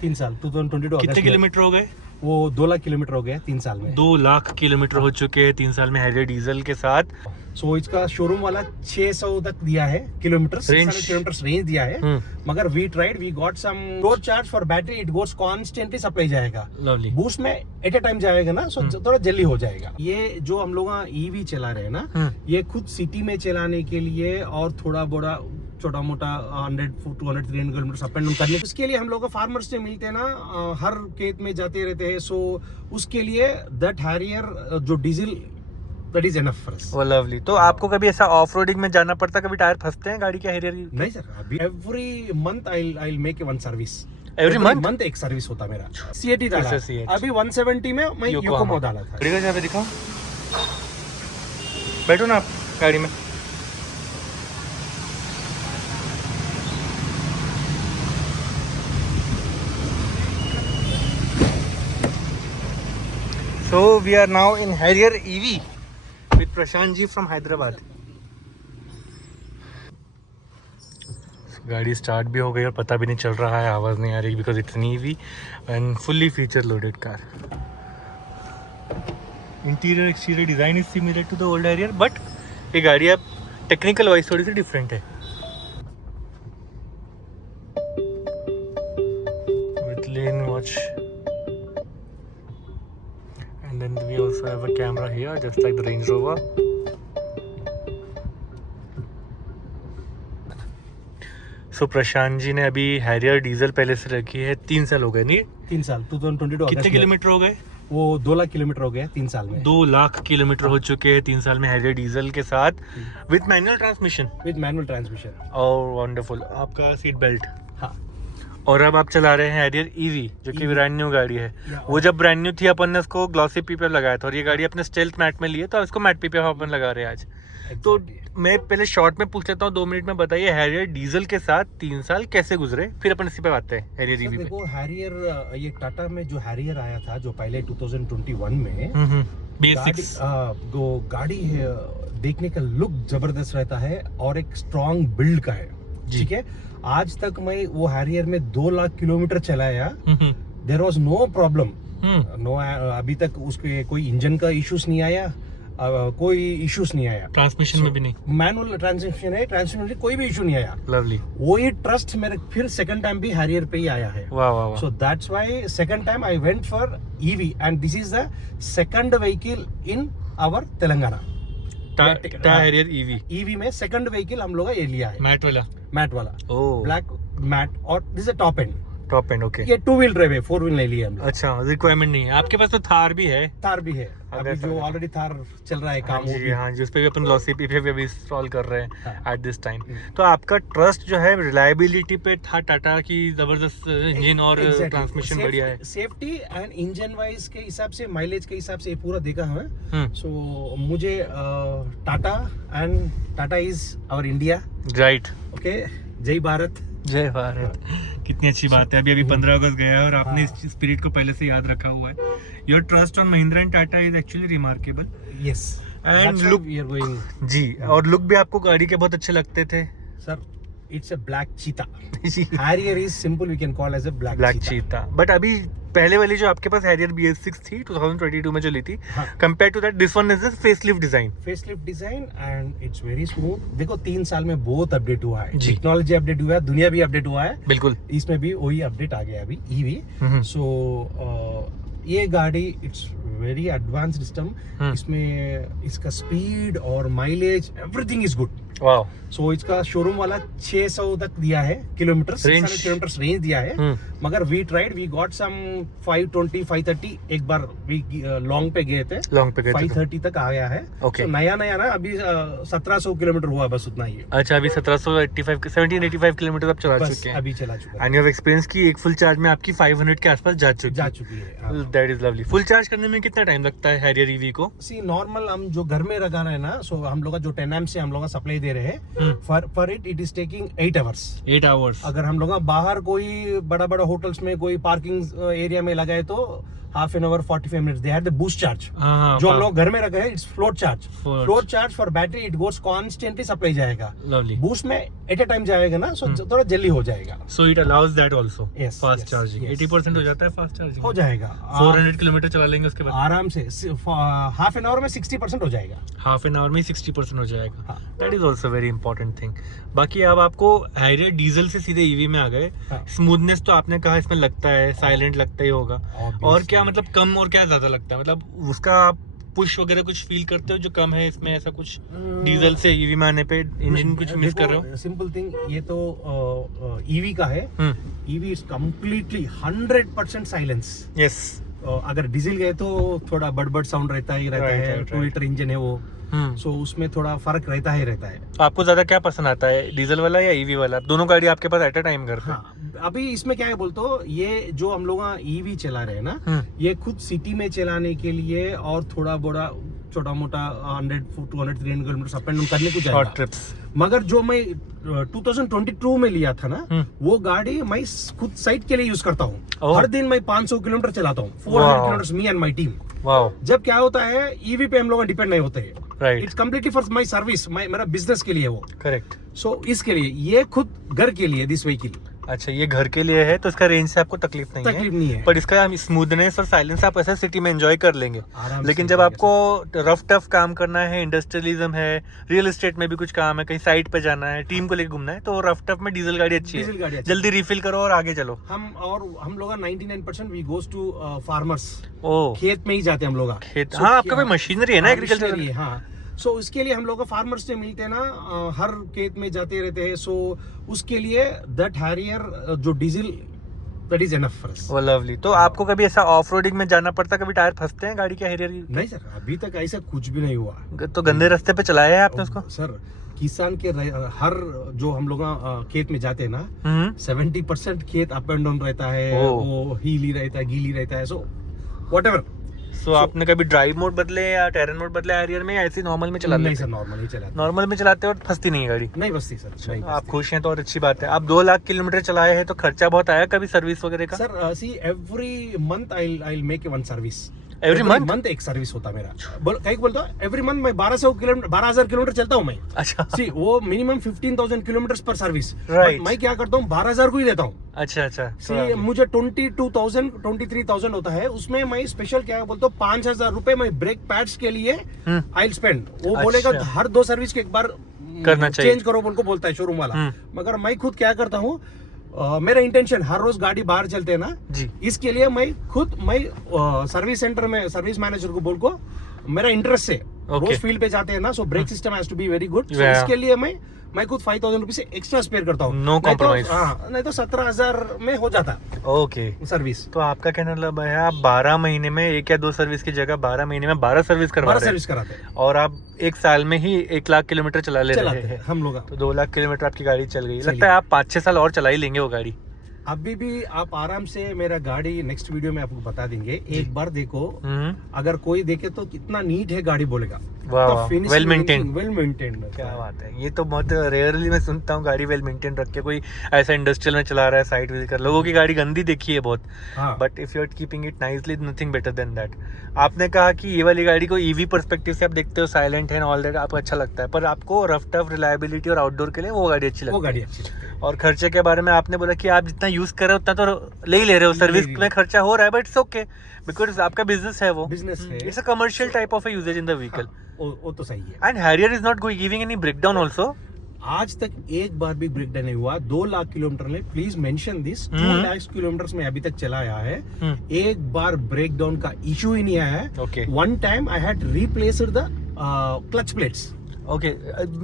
3 साल 2022 कितने किलोमीटर हो गए? वो 2 लाख किलोमीटर हो गया 3 साल में। 2 लाख किलोमीटर हो चुके हैं 3 साल में हैरियर डीजल के साथ। सो इसका शोरूम वाला 600 तक दिया है किलोमीटर, Range. किलोमीटर रेंज दिया है। मगर we tried, we got some load charge for battery, it goes constantly supply जाएगा। लवली। बूस्ट में एट ए टाइम जाएगा ना, सो थोड़ा जल्दी हो जाएगा। ये जो हम लोग ईवी चला रहे हैं ना, ये खुद सिटी में चलाने के लिए और थोड़ा बड़ा छोटा मोटा 100 200 300 किलोमीटर अप एंड डाउन करने, उसके लिए हम लोग फार्मर्स से मिलते हैं ना, हर खेत में जाते रहते हैं। सो उसके लिए दैट हैरियर जो diesel, that is enough for us. वो लवली। तो आपको कभी ऐसा ऑफ रोडिंग में जाना पड़ता, कभी टायर फंसते हैं गाड़ी के हैरियर? नहीं सर, अभी every month I will make one service. Every month एक सर्विस होता मेरा। सीएटी डाला, अभी 170 में मैं योकोहामा डाला था। गाड़ी का यहाँ पे दिखाओ, बैठो ना आप गाड़ी में। So we are now in Harrier EV with Prashant ji from Hyderabad. गाड़ी स्टार्ट भी हो गई और पता भी नहीं चल रहा है, आवाज़ नहीं आ रही, because it's an EV and fully feature loaded car. Interior exterior design is similar to the old Harrier, but ये गाड़ी अब टेक्निकल वाइज थोड़ी सी डिफरेंट है। With lane watch and then we also have a camera here just like the Range Rover. So Prashant ji ने अभी Harrier diesel पहले से रखी है, 3 साल हो गए नहीं? 3 साल 2022। कितने किलोमीटर हो गए? वो 2 लाख किलोमीटर हो गया 3 साल में। 2 लाख किलोमीटर हो चुके हैं 3 साल में हैरियर डीजल के साथ, with manual transmission. With manual transmission. और वंडरफुल, आपका सीट बेल्ट। हाँ। और अब आप चला रहे हैं हैरियर ईवी, जो कि ब्रांड न्यू गाड़ी है। वो जब ब्रांड न्यू थी अपन ने उसको ग्लॉसी पीपीएफ लगाया था, और ये गाड़ी अपने स्टेल्थ मैट में ली है, तो इसको मैट पीपीएफ अपन लगा रहे हैं आज। तो मैं पहले शॉर्ट में पूछ लेता हूँ, 2 मिनट में बताइए हैरियर डीजल के साथ 3 साल कैसे गुजरे, फिर अपन इसी पे आते हैं हैरियर ईवी पे। देखो हैरियर, ये टाटा में जो हैरियर आया था जो पहले 2021 में, बेसिक्स जो गाड़ी है देखने का लुक जबरदस्त रहता है और एक स्ट्रॉन्ग बिल्ड का है। ठीक है, आज तक मैं वो हैरियर में 2 लाख किलोमीटर चलाया, there was no problem, no, अभी तक उसके कोई इंजन का इश्यूज नहीं आया, कोई इश्यूज नहीं आया, ट्रांसमिशन में भी नहीं, मैनुअल ट्रांसमिशन है, ट्रांसमिशन में कोई भी इशू नहीं आया। लवली। वही ट्रस्ट मेरे फिर सेकंड टाइम भी हैरियर पे ही आया है। वाह वाह वाह। So that's why second time I went for EV and this is the second vehicle in our Telangana. Tata Harrier EV, EV में सेकंड व्हीकल हम लोग ये लिया है, मैट वाला। मैट वाला, ब्लैक मैट, और this is top end. Top end, okay. ये 2 व्हील ड्राइव है, 4 व्हील नहीं लिया हमने। अच्छा, रिक्वायरमेंट नहीं है आपके पास? तो थार भी है। थार भी है, अभी जो ऑलरेडी थार चल रहा है काम, वो भी। हाँ जी, उस पे भी अपन लॉसी पीपीएफ भी इंस्टॉल कर रहे हैं एट दिस टाइम। तो आपका ट्रस्ट जो है रिलायबिलिटी पे था, टाटा की जबरदस्त इंजन और ट्रांसमिशन बढ़िया है। सेफ्टी एंड इंजन वाइज के हिसाब से, माइलेज के हिसाब से ये पूरा देखा है। सो मुझे Tata and Tata is our India, right. Okay, जय भारत। जय भारत। कितनी अच्छी बात है, अभी 15 अगस्त गया है और आपने इस स्पिरिट को पहले से याद रखा हुआ है। Your trust on Mahindra and Tata is actually remarkable. Yes, and look जी, और लुक भी आपको गाड़ी के बहुत अच्छे लगते थे sir. It's a black cheetah. Harrier is simple, we can call as a black cheetah. But अभी पहले वाली जो आपके पास हैरियर BS6 थी 2022 में जो ली थी, compare to that this one is facelift design and it's very smooth. देखो 3 साल में बहुत अपडेट हुआ है, टेक्नोलॉजी अपडेट हुआ है, दुनिया भी अपडेट हुआ है। बिल्कुल, इसमें भी वही अपडेट आ गया अभी ईवी। सो ये गाड़ी इट्स वेरी एडवांस सिस्टम, इसमें इसका स्पीड और mileage everything is good. Wow. So इसका शोरूम वाला 600 तक दिया है किलोमीटर, 600 किलोमीटर रेंज दिया है। मगर we tried, we got some 520 530, एक बार वी लॉन्ग पे गए थे, 530 तक आ गया है। Okay. So, नया ना अभी 1700 किलोमीटर हुआ, बस उतना ही है। अच्छा, अभी 1785 किलोमीटर आप चला चुके हैं। अभी चला चुका है। एंड यू हैव एक्सपीरियंस की एक फुल चार्ज में आपकी 500 के आसपास जा चुकी है। That is lovely. Full charge करने में कितना टाइम लगता है हैरियर ईवी को? सी नॉर्मल हम जो घर में लगा रहे हैं ना, सो हम लोग का जो 10 एम्प से हम लोग सप्लाई दे रहे हैं, for it is taking 8 hours. अगर हम लोग बाहर कोई बड़ा बड़ा होटल्स में कोई पार्किंग एरिया में लगाए तो half an hour 45 minutes they had the boost charge हाँ जो हम लोग घर में रखे हैं, it's float charge. Float. Float charge for battery it goes constantly supply जाएगा। लवली। बूस्ट में एट ए टाइम जाएगा ना, सो थोड़ा जल्दी हो जाएगा। So it allows that also Yes, fast yes, charging. yes, 80% हो yes. जाता है फास्ट चार्जिंग, हो जाएगा। 400 किलोमीटर चला लेंगे उसके बाद आराम से हाफ एन आवर में 60% हो जाएगा। हाफ एन आवर में 60% हो जाएगा। हाँ। That is also very important thing. बाकी अब आपको हैरियर डीजल से सीधे ईवी में आ गए। हाँ। स्मूथनेस तो आपने कहा इसमें लगता है, साइलेंट लगता ही होगा। और क्या Obviously. मतलब कम और क्या ज्यादा लगता है, मतलब उसका पुश वगैरह कुछ फील करते हो जो कम है इसमें, ऐसा कुछ डीजल से ईवी में आने पे इंजन कुछ मिस कर रहे हो? सिंपल थिंग, ये तो ईवी का है। EV is completely 100% silence. Yes. अगर डीजल गए तो थोड़ा बड़बड़ साउंड रहता ही रहता Right, है। right, 2 लीटर इंजन है वो, सो उसमें थोड़ा फर्क रहता ही रहता है। आपको ज्यादा क्या पसंद आता है, डीजल वाला या ईवी वाला? दोनों गाड़ी आपके पास एट अ टाइम घर पे? हाँ, अभी इसमें क्या है बोलतो, ये जो हम लोग ईवी चला रहे हैं ना, ये खुद सिटी में चलाने के लिए और थोड़ा बड़ा छोटा मोटा 100 200 300 किलोमीटर अप एंड डाउन करने को शॉर्ट जाएगा। ट्रिप्स। मगर जो मैं 2022 में लिया था ना, वो गाड़ी मैं खुद साइट के लिए यूज करता हूँ। Oh. हर दिन मैं 500 किलोमीटर चलाता हूँ, 400 kilometre, me and my team. Wow. जब क्या होता है, ईवी पे हम लोग डिपेंड नहीं होते हैं। Right. It's completely for my service, मेरा बिजनेस के लिए वो। करेक्ट। सो इसके लिए ये खुद घर के लिए, दिस व्हीकल अच्छा, ये घर के लिए है तो इसका रेंज से आपको तकलीफ नहीं तकलीफ नहीं है। पर इसका स्मूथनेस और साइलेंस आप ऐसे सिटी में एंजॉय कर लेंगे। आराम लेकिन से जब कर आपको रफ टफ काम करना है, इंडस्ट्रियलिज्म है, रियल एस्टेट में भी कुछ काम है, कहीं साइट पे जाना है, टीम को लेकर घूमना है, तो रफ टफ में डीजल गाड़ी अच्छी डीजल गाड़ी है। अच्छी जल्दी रिफिल करो और आगे चलो। हम लोग 99% वी गोस टू फार्मर्स। ओ, खेत में ही जाते हैं हम लोग। खेत। हाँ, आपका कोई मशीनरी है ना एग्रीकल्चर? machinery है, हाँ। सो उसके लिए हम लोग फार्मर से मिलते हैं ना, हर खेत में जाते रहते हैं। सो उसके लिए दैट हैरियर जो diesel, that is enough for us. वो लवली। तो आपको कभी ऐसा ऑफ रोडिंग में जाना पड़ता, कभी टायर फंसते हैं गाड़ी के हैरियर के? नहीं सर, अभी तक ऐसा कुछ भी नहीं हुआ। तो गंदे रास्ते पे चलाया है आपने उसको? सर, किसान के हर जो हम लोग खेत में जाते हैं ना, 70% खेत अप एंड डाउन रहता है, वो हीली रहता है, गीली रहता है। So whatever. सो आपने कभी ड्राइव मोड बदले या टेरन मोड बदले हैरियर में, या ऐसे नॉर्मल में चलाते? नहीं सर, नॉर्मल ही चलाते। नॉर्मल में चलाते हो तो फंसती नहीं है गाड़ी? नहीं बसती सर, नहीं आप बसती। खुश हैं तो और अच्छी बात है। आप 2 लाख किलोमीटर चलाए हैं तो खर्चा बहुत आया कभी सर्विस वगैरह का? Sir see, every month I make one service. Every month एक सर्विस होता मेरा। कहीं बोलता हूँ, एवरी मंथ मैं 12,000 किलोमीटर चलता हूँ मैं। अच्छा। सी, वो मिनिमम 15,000 किलोमीटर पर सर्विस। Right. मैं क्या करता हूँ, 12,000 को ही देता हूँ। अच्छा अच्छा। सी, मुझे 22,000 23,000 होता है, उसमें मैं स्पेशल क्या बोलता हूँ, 5,000 रुपए मैं ब्रेक पैड्स के लिए आई स्पेंड। वो बोलेगा अच्छा। हर 2 सर्विस के एक बार करना चाहिए, चेंज करो बोल को बोलता है शोरूम वाला। मगर मैं खुद क्या करता हूँ, मेरा इंटेंशन हर रोज गाड़ी बाहर चलते हैं ना जी, इसके लिए मैं सर्विस सेंटर में सर्विस मैनेजर को बोल को, मेरा इंटरेस्ट से रोज फील्ड पे जाते हैं ना, so brake system has to be very good. इसके लिए मैं खुद 5,000 रुपीज एक्स्ट्रा स्पेयर करता हूँ। No compromise. नहीं तो 17,000 में हो जाता ओके सर्विस। तो आपका कहना मतलब है आप 12 महीने में 1 या 2 सर्विस की जगह 12 महीने में 12 सर्विस करवा रहे हैं, सर्विस कराते हैं, और आप 1 साल में ही 1 लाख किलोमीटर चला ले रहे हैं हम लोग। तो 2 लाख किलोमीटर आपकी गाड़ी चल गई। लगता है आप 5-6 साल और चला ही लेंगे वो गाड़ी। अभी भी आप आराम से मेरा गाड़ी नेक्स्ट वीडियो में आपको बता देंगे। एक बार देखो, अगर कोई देखे तो कितना नीट है गाड़ी बोलेगा। Well maintain. क्या बात है, ये तो बहुत रेयरली मैं सुनता हूँ गाड़ी वेल मेंटेन रख के कोई ऐसा इंडस्ट्रियल में चला रहा है, साइट विजिट कर। लोगों की गाड़ी गंदी देखी है बहुत, but if you are keeping it nicely, nothing better than that. आपने कहा कि ये वाली गाड़ी को ईवी पर्सपेक्टिव से आप देखते हो, साइलेंट है ऑल दैट, आपको अच्छा लगता है, पर आपको रफ टफ रिलायबिलिटी और आउटडोर के लिए वो गाड़ी अच्छी लगती है। और खर्चे के बारे में आपने बोला कि आप जितना यूज कर रहे हो उतना तो ले ही ले रहे हो, सर्विस में खर्चा हो रहा है, बट इट्स ओके बिकॉज आपका बिजनेस है, वो बिजनेस है, it's a commercial type of usage in the vehicle. वो तो सही है। And Harrier is not giving any breakdown also. आज तक एक बार भी ब्रेकडाउन नहीं हुआ। 2 लाख किलोमीटर में, please mention this, 2 lakh kilometre में अभी तक चलाया है, एक बार ब्रेकडाउन का इशू ही नहीं आया है। One time I had replaced the clutch plates. Okay,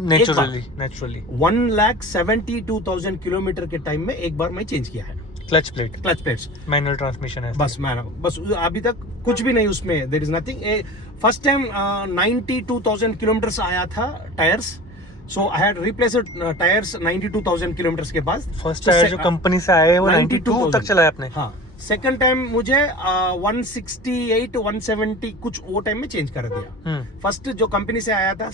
naturally 1,72,000 kilometre के टाइम में एक बार मैं चेंज किया है क्लच प्लेट्स। मैनुअल ट्रांसमिशन है बस अभी तक कुछ भी नहीं उसमें, there is nothing. First time 92,000 kilometre आया था tyres, so I had replaced tyres 92,000 kilometre के बाद। फर्स्ट टायर जो कंपनी से आए वो 92 तक चलाया आपने? हाँ। सेकंड टाइम मुझे 168 170 कुछ वो टाइम में चेंज कर दिया। फर्स्ट जो कंपनी से आया था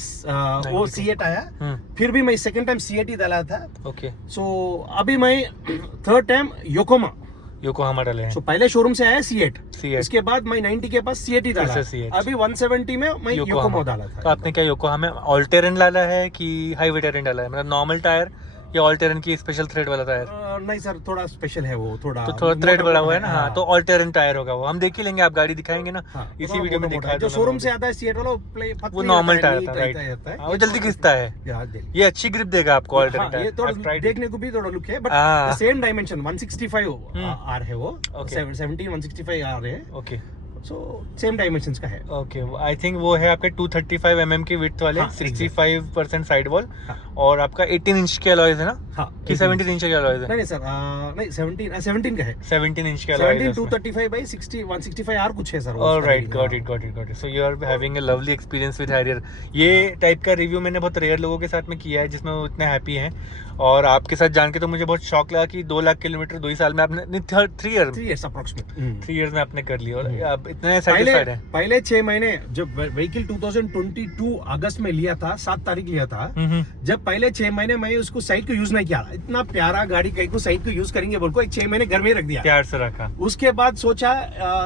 वो C8 आया, फिर भी मैं सेकंड टाइम C8 ही डाला था। ओके। सो अभी मैं थर्ड टाइम योकोमा योकोहामा डाले हैं। So, पहले शोरूम से आया C8, C8 इसके बाद मैं 90 के पास C8 ही डाला, फिर से C8। अभी 170 में मैं योकोहामा डाला था। तो आपने क्या योकोहामा ऑल टेरेन डाला है कि हाई वे टेरेन डाला है, मतलब नॉर्मल टायर या ऑल टेरेन की स्पेशल थ्रेड वाला टायर? नहीं सर, थोड़ा स्पेशल है वो, थोड़ा तो थोड़ा थ्रेड बड़ा हुआ है ना। हाँ, तो ऑल टेरेन टायर होगा वो, हम देख ही लेंगे, आप गाड़ी दिखाएंगे ना। हाँ, इसी वीडियो में दिखाया जो शोरूम से आता है C8 वाला वो नॉर्मल टायर था, राइट। वो जल्दी खिसता है, ये अच्छी ग्रिप देगा आपको ऑल टेरेन टायर। ये थोड़ा देखने को भी थोड़ा लुक है, बट सेम डायमेंशन 165 आर है वो, 17 165 आर है। ओके, सो सेम डायमेंशंस का है। ओके, आई थिंक वो है आपके 235 mm की विड्थ वाले, 65% साइड वॉल, और आपका 18 इंच के अलॉयज है ना? हाँ, कि 17 इंच के अलॉयज है? नहीं सर, नहीं 17 का है, 17 इंच के अलॉयज है। 235 बाय 60 165 आर कुछ है sir. Alright, got it. So you are having a lovely experience with Harrier. ये टाइप का रिव्यू मैंने बहुत रेयर लोगों के साथ में किया है जिसमें वो इतने हैप्पी हैं, और आपके साथ जान के तो मुझे बहुत शौक लगा कि 2 लाख किलोमीटर 2 ही साल में आपने, 3 ईयर्स अप्रोक्सीमेट 3 ईयर्स में आपने कर लिया, और आप इतने सैटिस्फाइड हैं। पहले 6 महीने जब व्हीकल 2022 अगस्त में लिया था, 7 तारीख लिया था, जब पहले 6 महीने मैं उसको साइड को यूज नहीं किया, इतना प्यारा गाड़ी कहीं को साइड को यूज करेंगे बोल को 6 महीने घर में रख दिया, प्यार से रखा। उसके बाद सोचा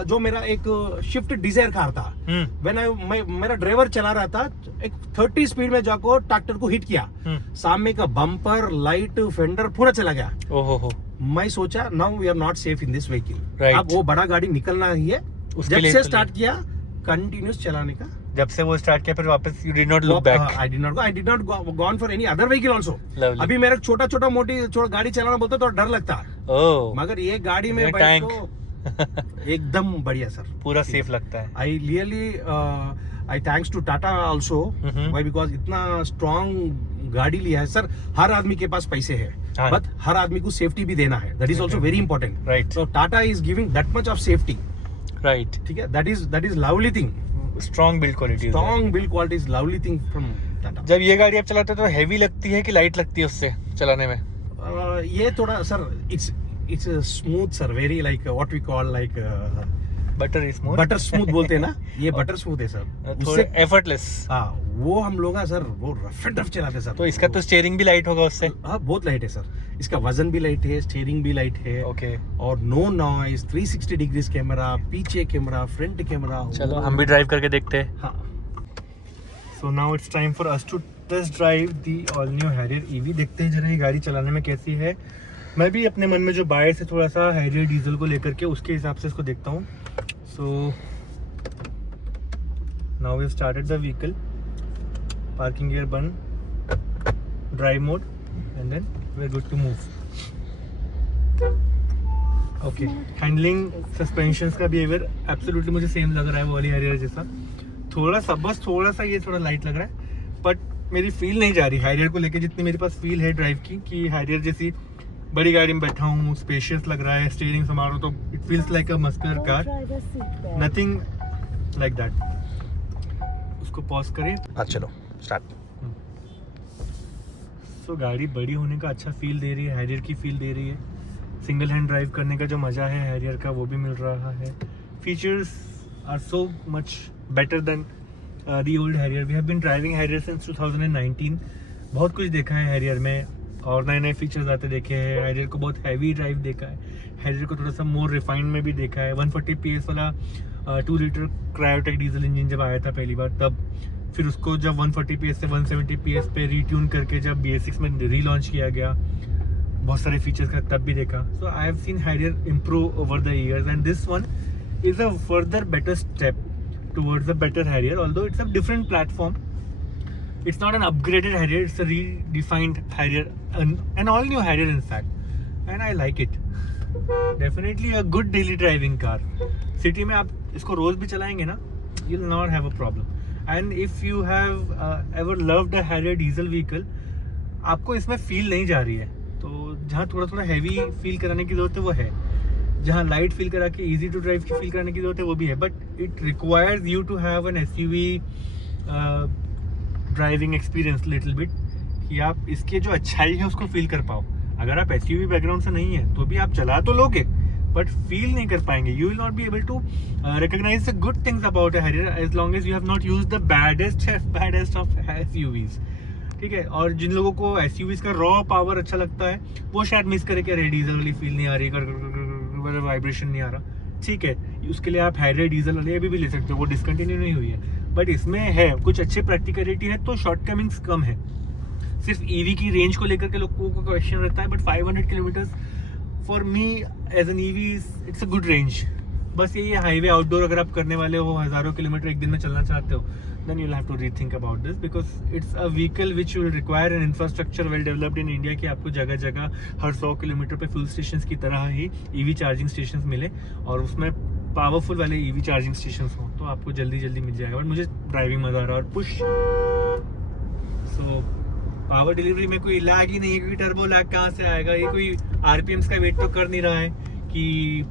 जो मेरा एक स्विफ्ट डिजायर कार था, मेरा ड्राइवर चला रहा था, एक 30 स्पीड में जाकर ट्रैक्टर को हिट किया, सामने का बम्पर, लाइट, फेंडर पूरा चला गया। ओहो, मैं सोचा now we are not safe in this vehicle, right. अब वो बड़ा गाड़ी निकलना ही है। जब से स्टार्ट किया कंटिन्यूस चलाने का, जब से वो स्टार्ट किया फिर वापस you did not look back. I did not gone for any other vehicle also. अभी मेरा छोटा मोटी गाड़ी चलाना बोलता तो डर लगता, मगर ये गाड़ी में बैठो एकदम बढ़िया सर, पूरा सेफ लगता है। I really I thanks to Tata also, why because इतना स्ट्रॉन्ग गाड़ी लिया है सर। हर आदमी के पास पैसे है, बट हर आदमी को सेफ्टी भी देना है, that is also very important, right. So Tata is giving that much of safety, right, ठीक है। That is lovely thing, strong build quality is lovely thing from Tata. जब ये गाड़ी आप चलाते हो तो हैवी लगती है कि लाइट लगती है उससे चलाने में? ये थोड़ा sir it's smooth sir, very like what we call like butter smooth बोलते हैं ना, ये बटर स्मूथ है सर, उससे एफर्टलेस। हाँ, वो हम लोग सर वो रफ एंड टफ चलाते सर। तो इसका तो स्टीयरिंग भी लाइट होगा उससे? हाँ, बहुत लाइट है सर, इसका वजन भी लाइट है, स्टीयरिंग भी लाइट है, ओके। और नो नॉइज, 360 डिग्रीज कैमरा, पीछे कैमरा, फ्रंट कैमरा। चलो हम भी ड्राइव करके देखते हैं। हाँ, so now it's time for us to test drive the all new Harrier EV. देखते हैं जरा ये गाड़ी चलाने में कैसी है। मैं भी अपने मन में जो बायस है थोड़ा सा हैरियर डीजल को लेकर के, उसके हिसाब से इसको देखता हूँ। So now we started the vehicle, parking gear बंद, drive mode, and then we are good to move. Okay, handling, suspensions का बिहेवियर एब्सोल्युटली मुझे सेम लग रहा है वो वाली हैरियर जैसा। थोड़ा सा ये थोड़ा लाइट लग रहा है, बट मेरी फील नहीं जा रही हैरियर को लेके जितनी मेरे पास फील है ड्राइव की, कि हैरियर जैसी बड़ी गाड़ी में बैठा हूँ, स्पेशियस लग रहा है, स्टीयरिंग संभालो तो it feels like a muscular car, nothing like that. उसको पॉज करें, हाँ चलो स्टार्ट। सो गाड़ी बड़ी होने का अच्छा फील दे रही है, हैरियर की फील दे रही है। सिंगल हैंड ड्राइव करने का जो मज़ा है हैरियर का वो भी मिल रहा है। Features are so much better than the old Harrier. We have been driving Harrier since 2019। बहुत कुछ देखा है हैरियर में, और नए फीचर्स आते देखे हैं। हैरियर को बहुत हैवी ड्राइव देखा है, हैरियर को थोड़ा सा मोर रिफाइंड में भी देखा है। 140 PS वाला 2 लीटर क्रायोटेक डीजल इंजन जब आया था पहली बार, तब फिर उसको जब 140 PS से 170 PS पे रीट्यून करके जब BS6 में रीलॉन्च किया गया, बहुत सारे फीचर्स का तब भी देखा। So I have seen Harrier improve over the years, and this one is a further better step towards a better Harrier, although it's a different platform. It's not an upgraded Harrier, it's a redefined Harrier, an all new Harrier in fact, and I like it. Definitely a good daily driving car. City में आप इसको रोज भी चलाएंगे ना, you'll not have a problem. And if you have ever loved a Harrier diesel vehicle, आपको इसमें feel नहीं जा रही है। तो जहाँ थोड़ा हैवी फील कराने की जरूरत है वो है, जहाँ लाइट फील करा के इजी टू ड्राइव की फील कराने की जरूरत है वो भी है, but it requires you to have an SUV driving experience little bit, कि आप इसके जो अच्छाई है उसको फील कर पाओ। अगर आप SUV बैकग्राउंड से नहीं है तो भी आप चला तो लोगे, बट फील नहीं कर पाएंगे। You will not be able to recognise the good things about a Harrier as long as you have not used the baddest of SUVs, ठीक है। और जिन लोगों को SUVs का रॉ पावर अच्छा लगता है वो शायद मिस करे कि अरे डीजल वाली फील नहीं आ रही, वाला वाइब्रेशन नहीं आ रहा, ठीक है, उसके लिए आप हाइड्रेट डीजल वाले अभी भी ले सकते हो, वो डिसकंटिन्यू नहीं हुई है, बट इसमें है कुछ अच्छे प्रैक्टिकलिटी है, तो शॉर्टकमिंग्स कम है। सिर्फ ईवी की रेंज को लेकर के लोगों को क्वेश्चन रहता है, but 500 kilometre for me as an EV it's a good range. बस यही है, हाईवे आउटडोर अगर आप करने वाले हो, हज़ारों किलोमीटर एक दिन में चलना चाहते हो, then you'll have to rethink about this, because it's a vehicle which will require an infrastructure well developed in India, कि आपको जगह जगह हर 100 किलोमीटर पे फुल स्टेशंस की तरह ही ईवी चार्जिंग स्टेशंस मिले, और उसमें पावरफुल वाले ईवी चार्जिंग स्टेशंस हो, तो आपको जल्दी जल्दी मिल जाएगा। बट मुझे ड्राइविंग मज़ा आ रहा है, और पुश सो पावर डिलीवरी में कोई लैग ही नहीं है, क्योंकि टर्बो लैग कहाँ से आएगा, ये कोई आरपीएम्स का वेट तो कर नहीं रहा है कि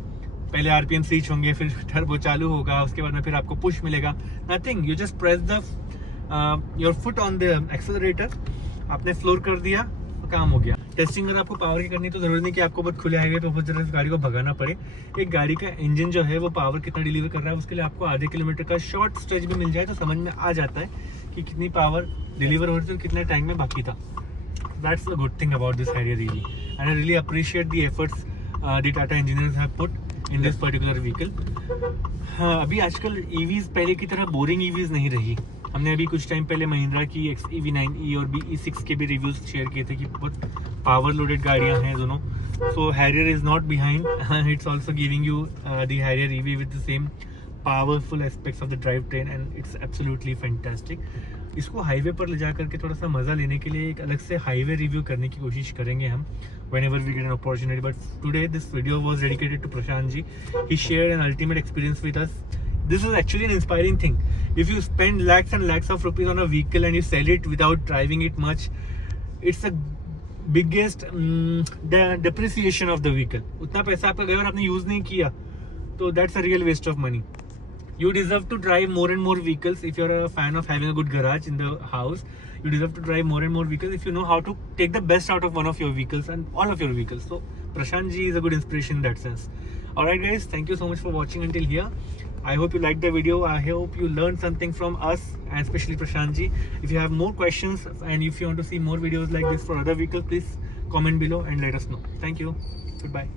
पहले आरपीएम रीच होंगे, फिर टर्बो चालू होगा, उसके बाद में फिर आपको पुश मिलेगा, nothing, you just press the your foot on the accelerator, आपने फ्लोर कर दिया तो काम हो गया। टेस्टिंग अगर आपको पावर की करनी है तो जरूरी नहीं कि आपको बहुत खुले हाईवे पे बहुत ज़्यादा गाड़ी को भगाना पड़े। एक गाड़ी का इंजन जो है वो पावर कितना डिलीवर कर रहा है, उसके लिए आपको आधे किलोमीटर का शॉर्ट स्ट्रेच भी मिल जाए तो समझ में आ जाता है कि कितनी पावर डिलीवर हो रही थी और कितने टाइम में बाकी था। That's the good thing about this Harrier EV, and I really appreciate the efforts the Tata engineers have put in this particular vehicle. हाँ, अभी आजकल EVs पहले की तरह बोरिंग EVs नहीं रही। हमने अभी कुछ टाइम पहले महिंद्रा की XEV9e और BE6 के भी रिव्यूज शेयर किए थे कि बहुत पावर लोडेड गाड़ियाँ हैं दोनों। सो Harrier is not behind, it's also giving you the Harrier EV with the same powerful aspects of the drive train, and it's absolutely fantastic. इसको हाईवे पर ले जा करके थोड़ा सा मज़ा लेने के लिए एक अलग से हाईवे रिव्यू करने की कोशिश करेंगे हम, whenever we get an opportunity. But today this video was dedicated to Prashant ji. He shared an ultimate experience with us. This is actually an inspiring thing. If you spend lakhs and lakhs of rupees on a vehicle and you sell it without driving it much, it's the biggest depreciation of the vehicle. उतना पैसा आपका गया और आपने use नहीं किया, तो that's a real waste of money. You deserve to drive more and more vehicles. If you're a fan of having a good garage in the house, you deserve to drive more and more vehicles if you know how to take the best out of one of your vehicles and all of your vehicles. So Prashant ji is a good inspiration in that sense. Alright guys, thank you so much for watching until here. I hope you liked the video. I hope you learned something from us, and especially Prashant ji. If you have more questions and if you want to see more videos like this for other vehicles, please comment below and let us know. Thank you. Goodbye.